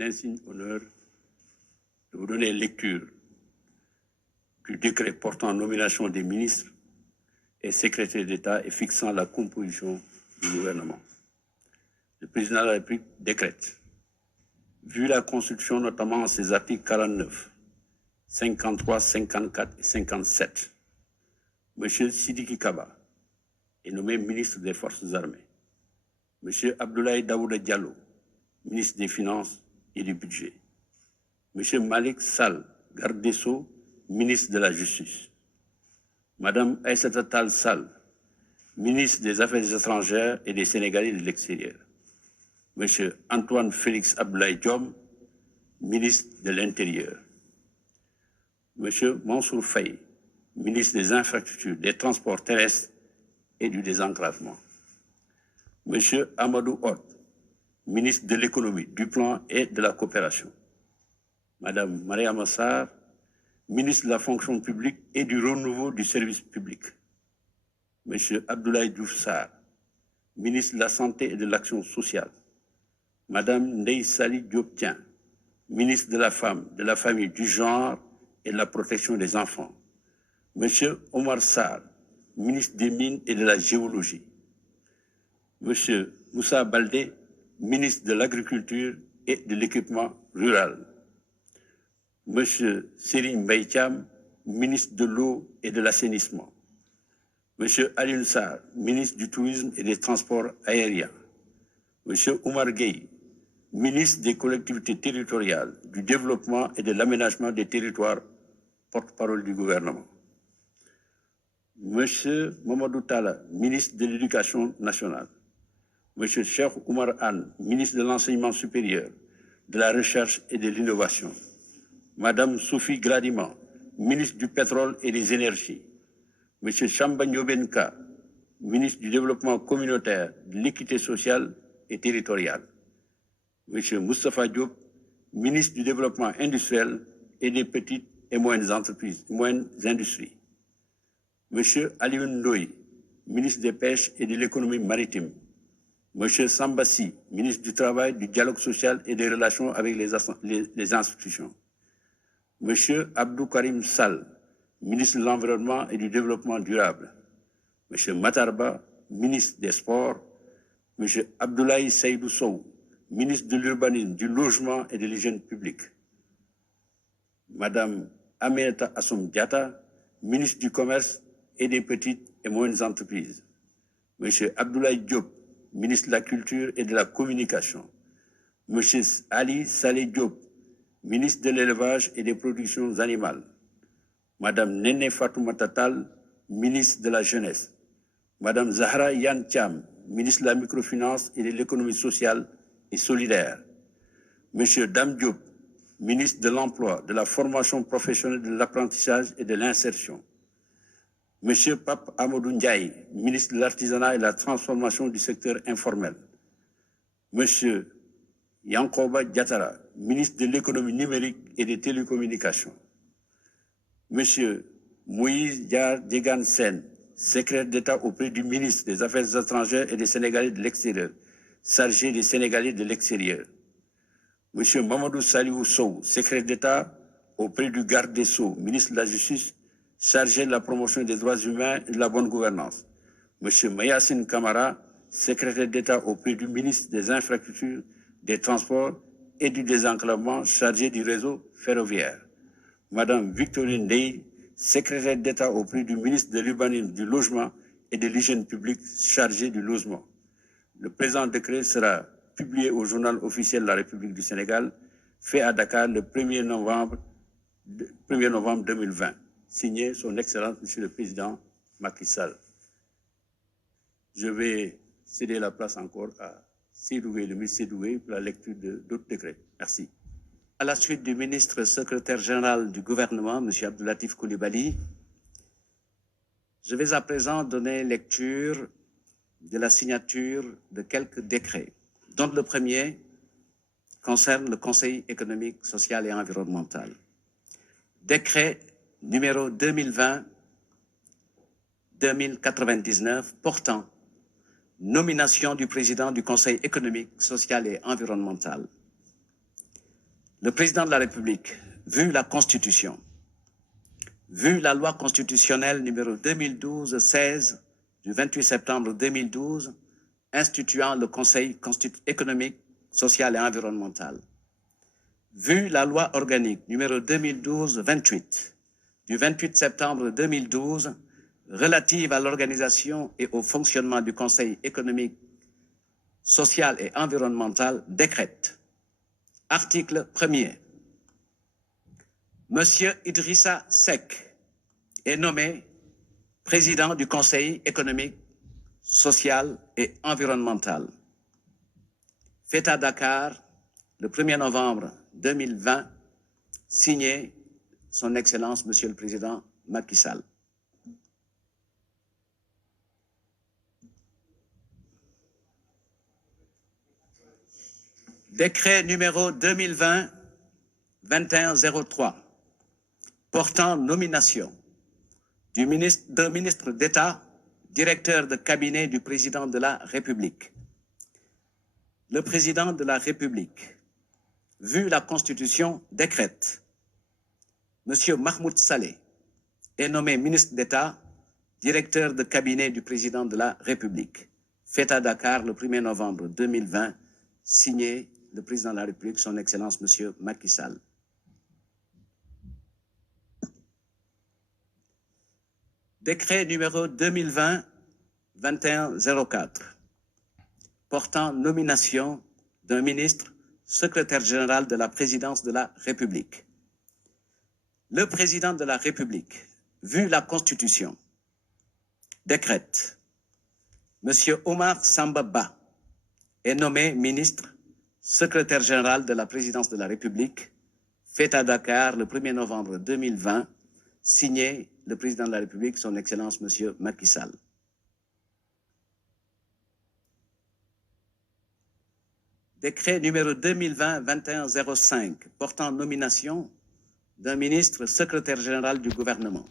l'insigne honneur de vous donner lecture du décret portant nomination des ministres et secrétaires d'État et fixant la composition du gouvernement. Le président de la République décrète, vu la Constitution, notamment ses articles 49, 53, 54 et 57, M. Sidiki Kaba est nommé ministre des Forces armées. M. Abdoulaye Daouda Diallo, ministre des Finances et du Budget. M. Malik Sall, garde des Sceaux, ministre de la Justice. Mme Aïssata Tall Sall, ministre des Affaires étrangères et des Sénégalais de l'extérieur. M. Antoine Félix Abdoulaye Diome, ministre de l'Intérieur. M. Mansour Faye, ministre des Infrastructures, des Transports terrestres et du Désenclavement. M. Amadou Hott, ministre de l'Économie, du Plan et de la Coopération. Mme Mariama Sarr, ministre de la Fonction publique et du renouveau du service public. M. Abdoulaye Diouf Sarr, ministre de la Santé et de l'Action sociale. Mme Ndeye Saly Diop Dieng, ministre de la Femme, de la Famille, du Genre et de la Protection des enfants. M. Omar Sarr, ministre des Mines et de la Géologie. M. Moussa Baldé, ministre de l'Agriculture et de l'Équipement rural. M. Serigne Mbaye Thiam, ministre de l'Eau et de l'Assainissement. M. Alioune Sarr, ministre du Tourisme et des Transports aériens. M. Oumar Gueye, ministre des Collectivités territoriales, du Développement et de l'Aménagement des territoires, porte-parole du gouvernement. M. Mamadou Talla, ministre de l'Éducation nationale. M. Cheikh Oumar Anne, ministre de l'Enseignement supérieur, de la Recherche et de l'Innovation. Mme Sophie Gladima, ministre du Pétrole et des Énergies. M. Chamba Nyobenka, ministre du Développement communautaire, de l'équité sociale et territoriale. M. Moustapha Diop, ministre du Développement industriel et des petites et moyennes entreprises, moyennes industries. M. Alioune Ndoye, ministre des Pêches et de l'économie maritime. M. Sambassi, ministre du Travail, du Dialogue social et des relations avec les institutions. M. Abdou Karim Sall, ministre de l'Environnement et du Développement durable. M. Matarba, ministre des Sports. M. Abdoulaye Seydou Sow, ministre de l'Urbanisme, du Logement et de l'Hygiène publique. Mme Aminata Assom Diatta, ministre du Commerce et des petites et moyennes entreprises. M. Abdoulaye Diop, ministre de la Culture et de la Communication. M. Ali Saleh Diop, ministre de l'Élevage et des Productions animales. Mme Néné Fatoumata Tall, ministre de la Jeunesse. Mme Zahra Iyane Thiam, ministre de la Microfinance et de l'Économie sociale et solidaire. M. Dame Diop, ministre de l'Emploi, de la Formation professionnelle, de l'Apprentissage et de l'Insertion. M. Pape Amadou Ndiaye, ministre de l'Artisanat et de la Transformation du secteur informel. M. Yankoba Diatara, ministre de l'Économie numérique et des Télécommunications. M. Moïse Diar Djegan Sen, secrétaire d'État auprès du ministre des Affaires étrangères et des Sénégalais de l'extérieur, chargé des Sénégalais de l'extérieur. M. Mamadou Saliou Sow, secrétaire d'État auprès du garde des Sceaux, ministre de la Justice, chargé de la promotion des droits humains et de la bonne gouvernance. M. Mayassine Kamara, secrétaire d'État auprès du ministre des Infrastructures, des Transports et du Désenclavement, chargé du réseau ferroviaire. Mme Victorine Ndeye, secrétaire d'État auprès du ministre de l'Urbanisme, du Logement et de l'Hygiène publique, chargé du logement. Le présent décret sera publié au journal officiel de la République du Sénégal, fait à Dakar le 1er novembre 2020. Signé son Excellence, Monsieur le Président Macky Sall. Je vais céder la place encore à Sédoué, le ministre Sédoué, pour la lecture d'autres décrets. Merci. À la suite du ministre secrétaire général du gouvernement, M. Abdoulatif Coulibaly, je vais à présent donner lecture de la signature de quelques décrets, dont le premier concerne le Conseil économique, social et environnemental. Décret numéro 2020-2099 portant nomination du président du Conseil économique, social et environnemental. Le président de la République, vu la Constitution, vu la loi constitutionnelle numéro 2012-16 du 28 septembre 2012, instituant le Conseil économique, social et environnemental, vu la loi organique numéro 2012-28 du 28 septembre 2012 relative à l'organisation et au fonctionnement du Conseil économique, social et environnemental, décrète. Article 1er. Monsieur Idrissa Seck est nommé président du Conseil économique, social et environnemental. Fait à Dakar le 1er novembre 2020, signé Son Excellence Monsieur le Président Macky Sall. Décret numéro 2020-2103 portant nomination d'un ministre d'État, directeur de cabinet du président de la République. Le président de la République, vu la Constitution, décrète. Monsieur Mahmoud Saleh est nommé ministre d'État, directeur de cabinet du président de la République. Fait à Dakar le 1er novembre 2020, signé le président de la République, son Excellence Monsieur Macky Sall. Décret numéro 2020-2104 portant nomination d'un ministre, secrétaire général de la présidence de la République. Le président de la République, vu la Constitution, décrète. Monsieur Omar Samba est nommé ministre, secrétaire général de la présidence de la République, fait à Dakar le 1er novembre 2020, signé le président de la République, son Excellence Monsieur Macky Sall. Décret numéro 2020-2105 portant nomination d'un ministre, secrétaire général du gouvernement.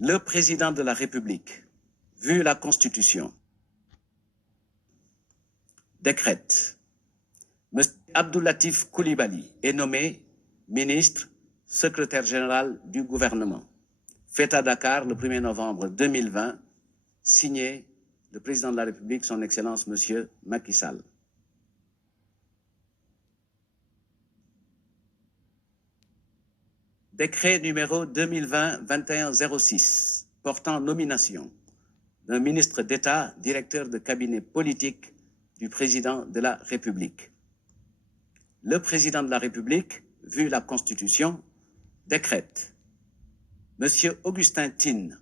Le président de la République, vu la Constitution, décrète. M. Abdoulatif Coulibaly est nommé ministre, secrétaire général du gouvernement. Fait à Dakar le 1er novembre 2020, signé le président de la République, son Excellence Monsieur Macky Sall. Décret numéro 2020-2106 portant nomination d'un ministre d'État, directeur de cabinet politique du président de la République. Le président de la République, vu la Constitution, décrète. Monsieur Augustin Tine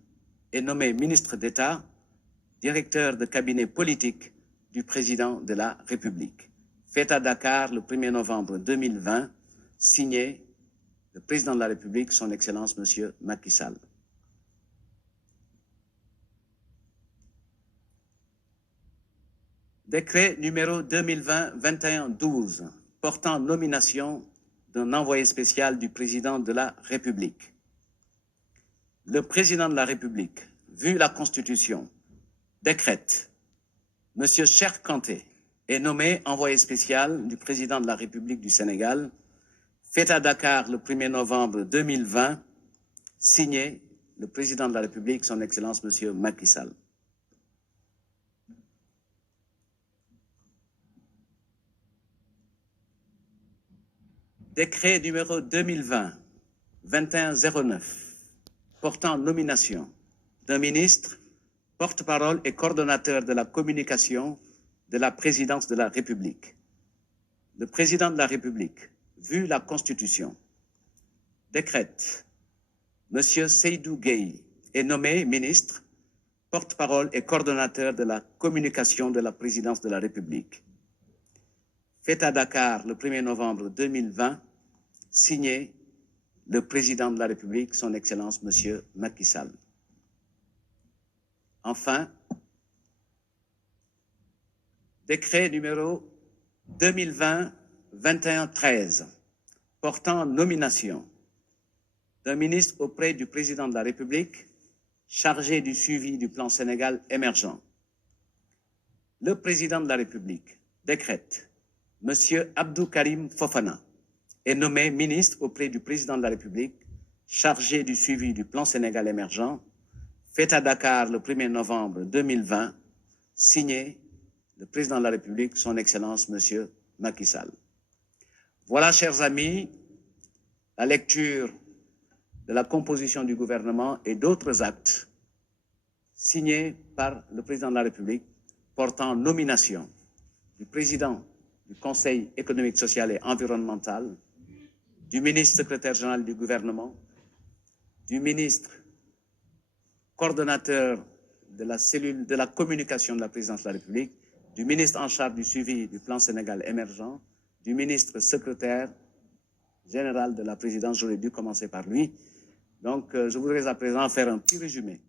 est nommé ministre d'État, directeur de cabinet politique du président de la République. Fait à Dakar le 1er novembre 2020, signé le président de la République, son Excellence Monsieur Macky Sall. Décret numéro 2020-2112 portant nomination d'un envoyé spécial du président de la République. Le président de la République, vu la Constitution, décrète. Monsieur Cheikh Kanté est nommé envoyé spécial du président de la République du Sénégal, fait à Dakar le 1er novembre 2020, signé le président de la République, son Excellence Monsieur Macky Sall. Décret numéro 2020-2109 portant nomination d'un ministre, porte-parole et coordonnateur de la communication de la présidence de la République. Le président de la République, vu la Constitution, décrète. Monsieur Seydou Gueye est nommé ministre, porte-parole et coordonnateur de la communication de la présidence de la République. Fait à Dakar le 1er novembre 2020, signé le président de la République, son Excellence Monsieur Macky Sall. Enfin, décret numéro 2020-2113 portant nomination d'un ministre auprès du président de la République chargé du suivi du plan Sénégal émergent. Le président de la République décrète Monsieur Abdou Karim Fofana est nommé ministre auprès du président de la République, chargé du suivi du plan Sénégal émergent, fait à Dakar le 1er novembre 2020, signé le président de la République, son Excellence, M. Macky Sall. Voilà, chers amis, la lecture de la composition du gouvernement et d'autres actes signés par le président de la République portant nomination du président du Conseil économique, social et environnemental, du ministre secrétaire général du gouvernement, du ministre coordonnateur de la cellule de la communication de la présidence de la République, du ministre en charge du suivi du plan Sénégal émergent, du ministre secrétaire général de la présidence. J'aurais dû commencer par lui. Donc, je voudrais à présent faire un petit résumé